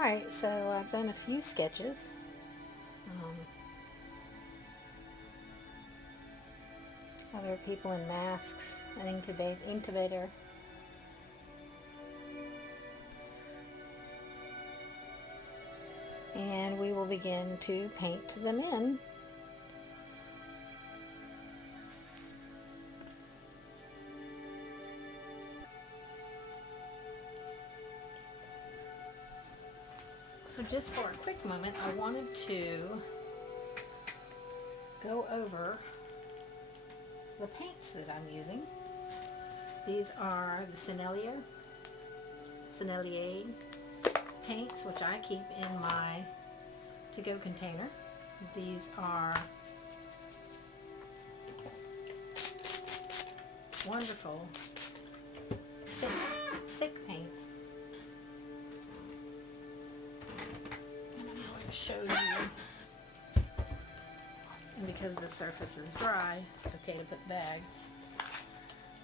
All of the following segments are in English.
Alright, so I've done a few sketches. Um, other people in masks, an incubator. And we will begin to paint them in. So just for a quick moment, I wanted to go over the paints that I'm using. These are the Sennelier paints, which I keep in my to-go container. These are wonderful thick paints. And I'm going to show you. And because the surface is dry, it's okay to put bag.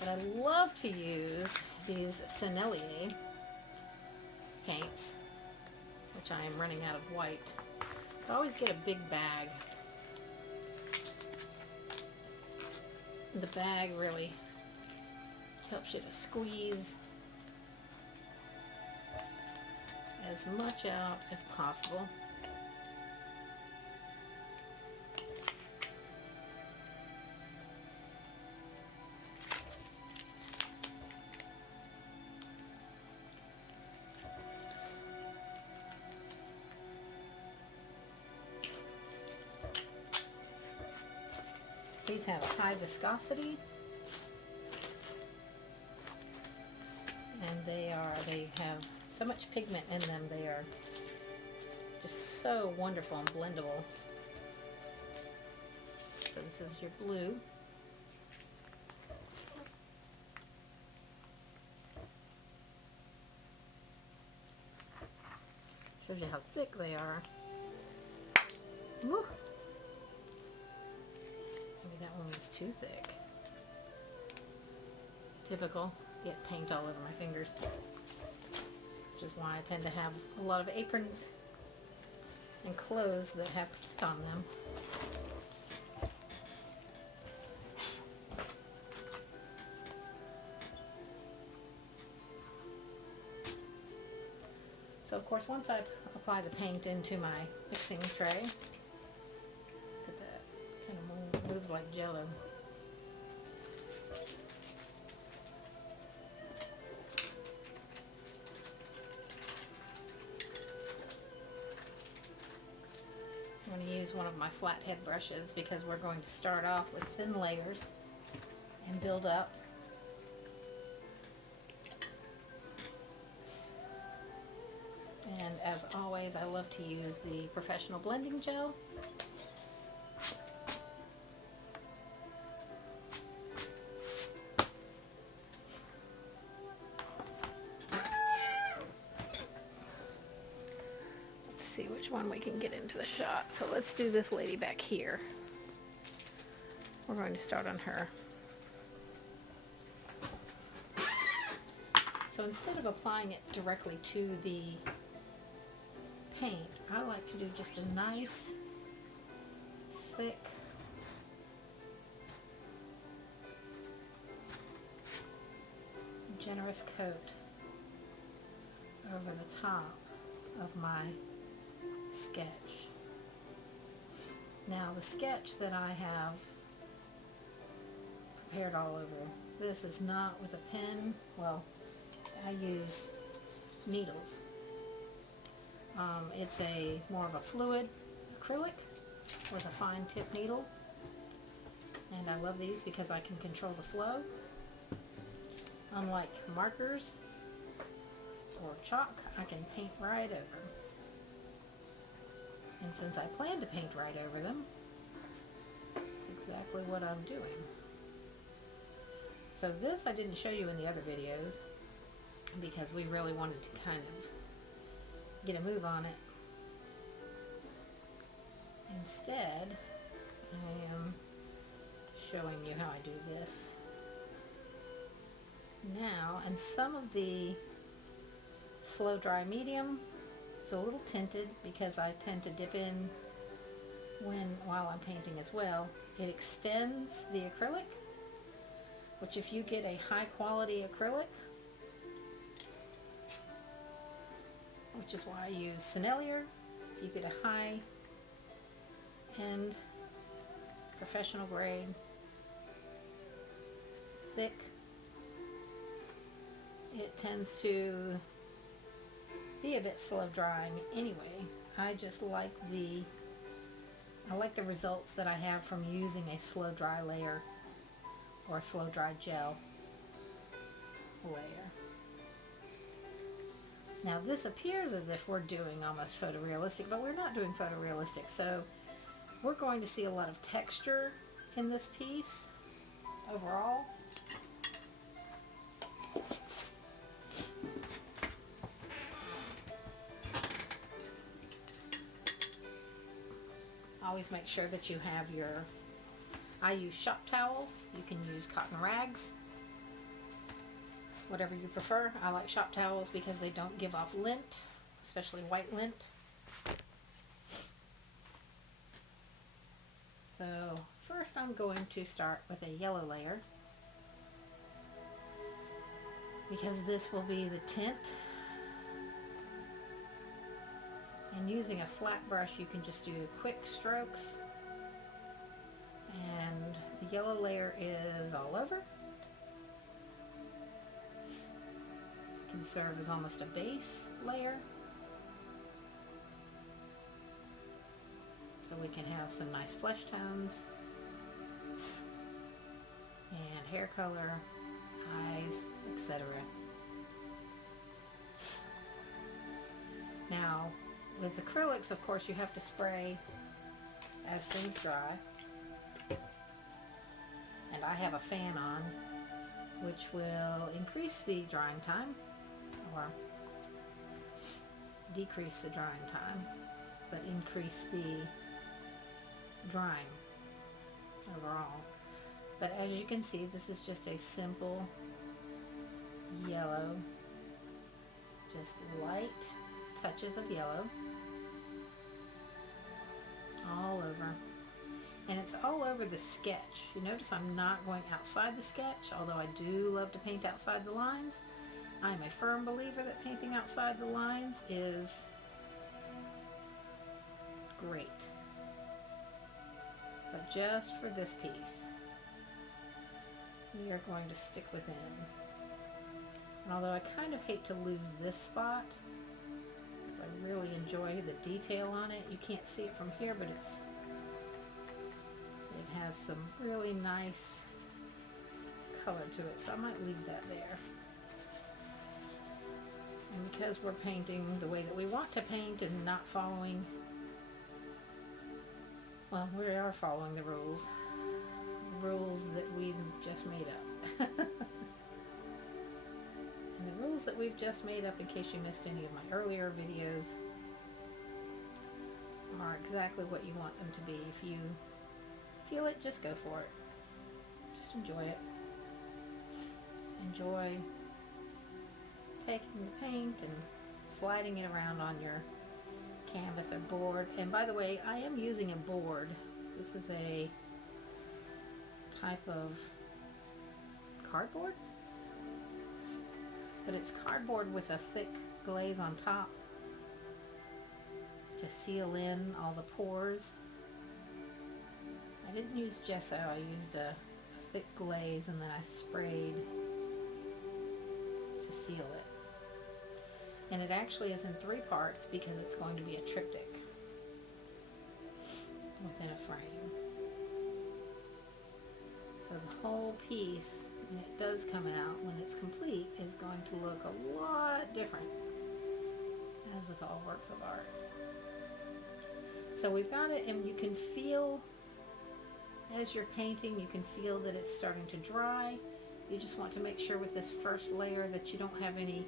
But I love to use these Sennelier paints, which I am running out of white. So I always get a big bag. The bag really helps you to squeeze as much out as possible. These have a high viscosity, and they have so much pigment in them. They are just so wonderful and blendable. So this is your blue. Shows you how thick they are. Woo. Maybe that one was too thick. Typical, get paint all over my fingers. Which is why I tend to have a lot of aprons and clothes that have paint on them. So of course, once I apply the paint into my mixing tray, look at that, kind of moves like Jello. I'm going to use one of my flathead brushes because we're going to start off with thin layers and build up. And as always, I love to use the professional blending gel. Let's see which one we can get into the shot. So let's do this lady back here. We're going to start on her. So instead of applying it directly to the paint, I like to do just a nice, thick generous coat over the top of my sketch. Now the sketch that I have prepared all over, this is not with a pen. Well, I use needles. It's more of a fluid acrylic with a fine tip needle, and I love these because I can control the flow. Unlike markers or chalk, I can paint right over. And since I plan to paint right over them, it's exactly what I'm doing. So this I didn't show you in the other videos because we really wanted to kind of get a move on it. Instead, I am showing you how I do this now. And some of the slow dry medium It's a little tinted because I tend to dip in while I'm painting as well. It extends the acrylic, which if you get a high quality acrylic, which is why I use Sennelier, if you get a high end professional grade thick, it tends to be a bit slow drying anyway. I just like the results that I have from using a slow dry layer or a slow dry gel layer. Now this appears as if we're doing almost photorealistic, but we're not doing photorealistic. So we're going to see a lot of texture in this piece overall. Always make sure that you have I use shop towels. You can use cotton rags, whatever you prefer. I like shop towels because they don't give off lint, especially white lint. So first I'm going to start with a yellow layer because this will be the tint. And using a flat brush, you can just do quick strokes. And the yellow layer is all over. It can serve as almost a base layer. So we can have some nice flesh tones and hair color, eyes, etc. Now, with acrylics, of course, you have to spray as things dry. And I have a fan on, which will increase the drying time, or decrease the drying time, but increase the drying overall. But as you can see, this is just a simple yellow, just light touches of yellow all over. And it's all over the sketch. You notice I'm not going outside the sketch, although I do love to paint outside the lines. I'm a firm believer that painting outside the lines is great. But just for this piece, we are going to stick within. And although I kind of hate to lose this spot, because I really enjoy the detail on it. You can't see it from here, but it has some really nice color to it, so I might leave that there. And because we're painting the way that we want to paint and not following, well, we are following the rules that we've just made up. And the rules that we've just made up, in case you missed any of my earlier videos, are exactly what you want them to be. If you feel it, just go for it. Just enjoy it. Enjoy taking the paint and sliding it around on your canvas or board. And by the way, I am using a board. This is a type of cardboard, but it's cardboard with a thick glaze on top to seal in all the pores. I didn't use gesso, I used a thick glaze and then I sprayed to seal it. And it actually is in 3 parts because it's going to be a triptych within a frame. So the whole piece, when it does come out, when it's complete, is going to look a lot different, as with all works of art. So we've got it, and you can feel, as you're painting, you can feel that it's starting to dry. You just want to make sure with this first layer that you don't have any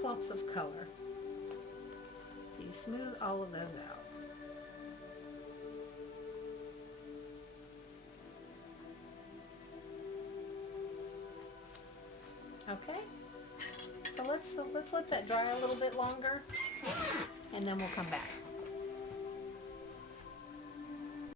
clumps of color. So you smooth all of those out. Okay, so let's let that dry a little bit longer, and then we'll come back.